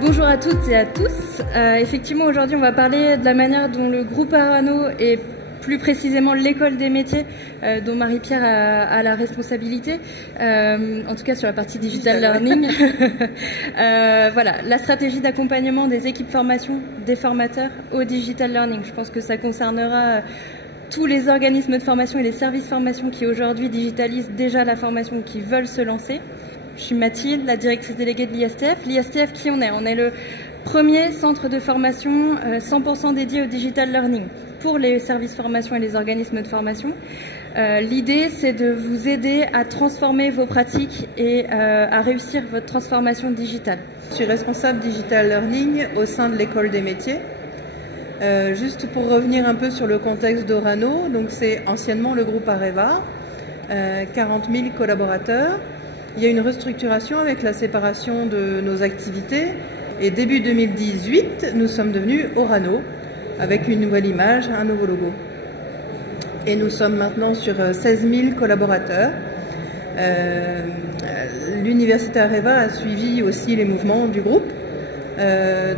Bonjour à toutes et à tous. Effectivement, aujourd'hui, on va parler de la manière dont le groupe Arano et plus précisément l'école des métiers dont Marie-Pierre a la responsabilité, en tout cas sur la partie digital learning. Voilà, la stratégie d'accompagnement des équipes formation, des formateurs au digital learning. Je pense que ça concernera tous les organismes de formation et les services formation qui aujourd'hui digitalisent déjà la formation ou qui veulent se lancer. Je suis Mathilde, la directrice déléguée de l'ISTF. L'ISTF, qui on est? On est le premier centre de formation 100% dédié au digital learning pour les services formation et les organismes de formation. L'idée, c'est de vous aider à transformer vos pratiques et à réussir votre transformation digitale. Je suis responsable digital learning au sein de l'école des métiers. Juste pour revenir un peu sur le contexte d'Orano, donc c'est anciennement le groupe Areva, 40 000 collaborateurs. Il y a une restructuration avec la séparation de nos activités et début 2018, nous sommes devenus Orano avec une nouvelle image, un nouveau logo. Et nous sommes maintenant sur 16 000 collaborateurs. L'université Areva a suivi aussi les mouvements du groupe.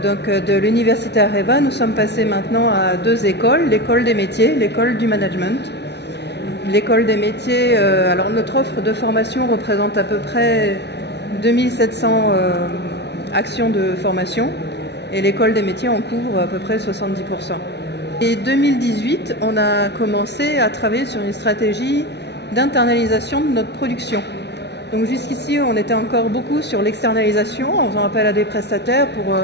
Donc de l'université Areva, nous sommes passés maintenant à deux écoles, l'école des métiers, l'école du management. L'école des métiers, alors notre offre de formation représente à peu près 2700 actions de formation et l'école des métiers en couvre à peu près 70%. Et 2018, on a commencé à travailler sur une stratégie d'internalisation de notre production. Donc jusqu'ici, on était encore beaucoup sur l'externalisation en faisant appel à des prestataires pour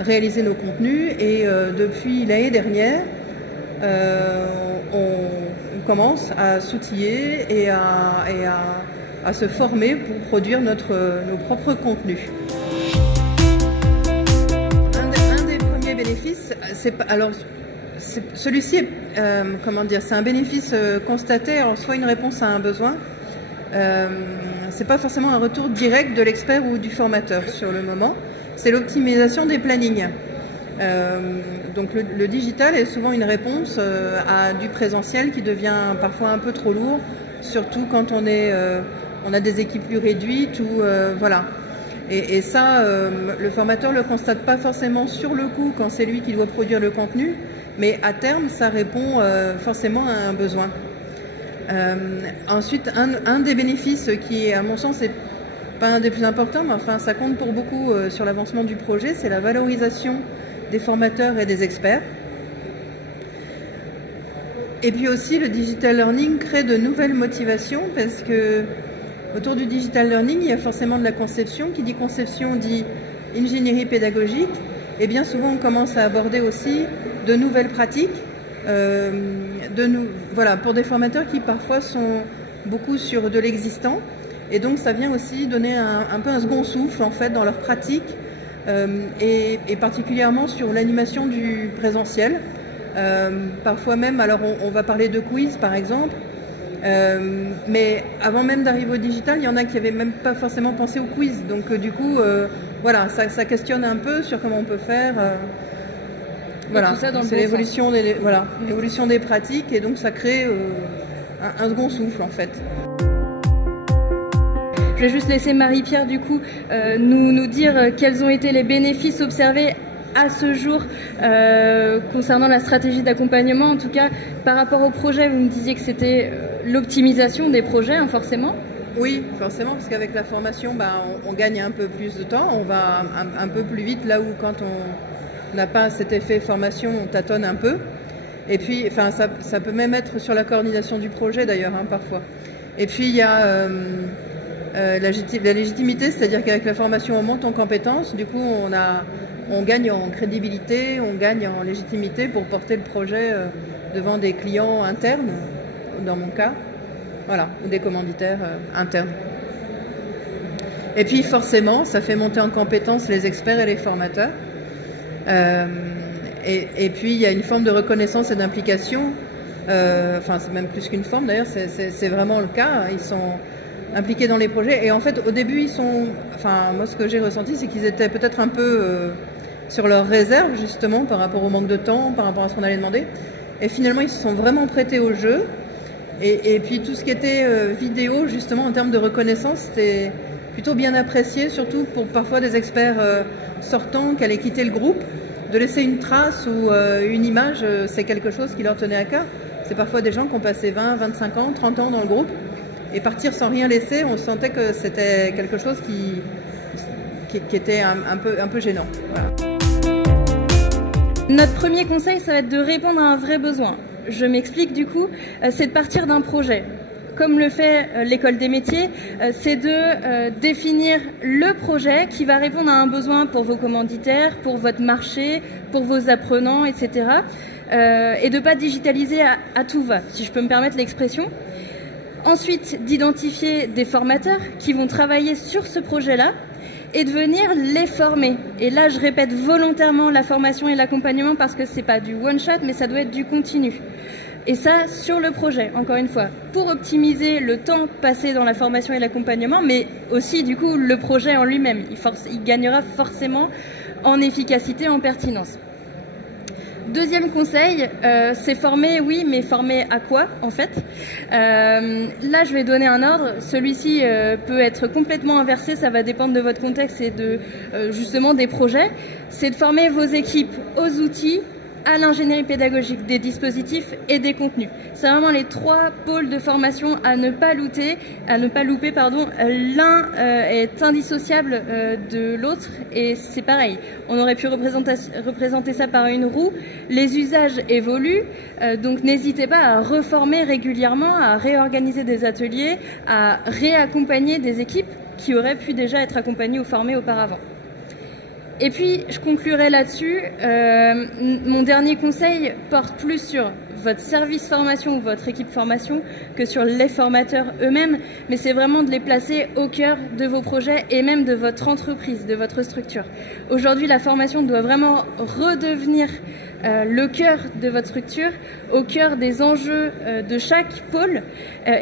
réaliser nos contenus et depuis l'année dernière, on commence à s'outiller et à se former pour produire nos propres contenus. Un des premiers bénéfices, celui-ci est, c'est un bénéfice constaté, alors soit une réponse à un besoin, c'est pas forcément un retour direct de l'expert ou du formateur sur le moment, c'est l'optimisation des plannings. Donc le digital est souvent une réponse à du présentiel qui devient parfois un peu trop lourd, surtout quand on a des équipes plus réduites ou voilà. Et ça, le formateur le constate pas forcément sur le coup quand c'est lui qui doit produire le contenu, mais à terme, ça répond forcément à un besoin. Ensuite, un des bénéfices qui, à mon sens, n'est pas un des plus importants, mais enfin, ça compte pour beaucoup sur l'avancement du projet, c'est la valorisation des formateurs et des experts. Et puis aussi, le digital learning crée de nouvelles motivations parce que autour du digital learning, il y a forcément de la conception. Qui dit conception dit ingénierie pédagogique. Et bien souvent, on commence à aborder aussi de nouvelles pratiques. Voilà, pour des formateurs qui parfois sont beaucoup sur de l'existant. Et donc, ça vient aussi donner un peu un second souffle en fait dans leur pratique. Et particulièrement sur l'animation du présentiel. Parfois même, alors on va parler de quiz par exemple, mais avant même d'arriver au digital, il y en a qui n'avaient même pas forcément pensé au quiz. Donc du coup, voilà, ça questionne un peu sur comment on peut faire. Voilà, c'est l'évolution l'évolution des pratiques et donc ça crée un second souffle en fait. Je vais juste laisser Marie-Pierre du coup nous dire quels ont été les bénéfices observés à ce jour concernant la stratégie d'accompagnement. En tout cas, par rapport au projet, vous me disiez que c'était l'optimisation des projets, hein, forcément. Oui, forcément, parce qu'avec la formation, on gagne un peu plus de temps, on va un peu plus vite, là où quand on n'a pas cet effet formation, on tâtonne un peu. Et puis, enfin, ça peut même être sur la coordination du projet d'ailleurs, hein, parfois. Et puis, il y a la légitimité, c'est-à-dire qu'avec la formation, on monte en compétences, du coup, on gagne en crédibilité, on gagne en légitimité pour porter le projet devant des clients internes, dans mon cas, voilà, ou des commanditaires internes. Et puis, forcément, ça fait monter en compétences les experts et les formateurs. Et puis, il y a une forme de reconnaissance et d'implication, enfin, c'est même plus qu'une forme, d'ailleurs, c'est vraiment le cas, ils sont impliqués dans les projets. Et en fait, au début, moi, ce que j'ai ressenti, c'est qu'ils étaient peut-être un peu sur leur réserve, justement, par rapport au manque de temps, par rapport à ce qu'on allait demander. Et finalement, ils se sont vraiment prêtés au jeu. Et puis, tout ce qui était vidéo, justement, en termes de reconnaissance, c'était plutôt bien apprécié, surtout pour parfois des experts sortant, qu'elle ait quitté le groupe, de laisser une trace ou une image, c'est quelque chose qui leur tenait à cœur. C'est parfois des gens qui ont passé 20, 25 ans, 30 ans dans le groupe, et partir sans rien laisser, on sentait que c'était quelque chose qui était un peu gênant. Voilà. Notre premier conseil, ça va être de répondre à un vrai besoin. Je m'explique du coup, c'est de partir d'un projet. Comme le fait l'école des métiers, c'est de définir le projet qui va répondre à un besoin pour vos commanditaires, pour votre marché, pour vos apprenants, etc. Et de ne pas digitaliser à tout va, si je peux me permettre l'expression. Ensuite, d'identifier des formateurs qui vont travailler sur ce projet-là et de venir les former. Et là, je répète volontairement la formation et l'accompagnement parce que c'est pas du one-shot, mais ça doit être du continu. Et ça, sur le projet, encore une fois, pour optimiser le temps passé dans la formation et l'accompagnement, mais aussi, du coup, le projet en lui-même. Il gagnera forcément en efficacité, en pertinence. Deuxième conseil, c'est former, oui, mais former à quoi, en fait? Là, je vais donner un ordre. Celui-ci peut être complètement inversé, ça va dépendre de votre contexte et de, justement, des projets. C'est de former vos équipes aux outils, à l'ingénierie pédagogique, des dispositifs et des contenus. C'est vraiment les trois pôles de formation à ne pas louper. L'un est indissociable de l'autre et c'est pareil. On aurait pu représenter ça par une roue. Les usages évoluent, donc n'hésitez pas à reformer régulièrement, à réorganiser des ateliers, à réaccompagner des équipes qui auraient pu déjà être accompagnées ou formées auparavant. Et puis, je conclurai là-dessus. Mon dernier conseil porte plus sur votre service formation ou votre équipe formation que sur les formateurs eux-mêmes, mais c'est vraiment de les placer au cœur de vos projets et même de votre entreprise, de votre structure. Aujourd'hui, la formation doit vraiment redevenir le cœur de votre structure, au cœur des enjeux de chaque pôle.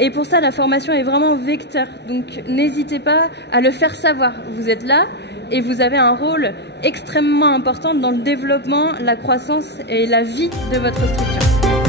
Et pour ça, la formation est vraiment vecteur. Donc, n'hésitez pas à le faire savoir. Vous êtes là et vous avez un rôle extrêmement important dans le développement, la croissance et la vie de votre structure.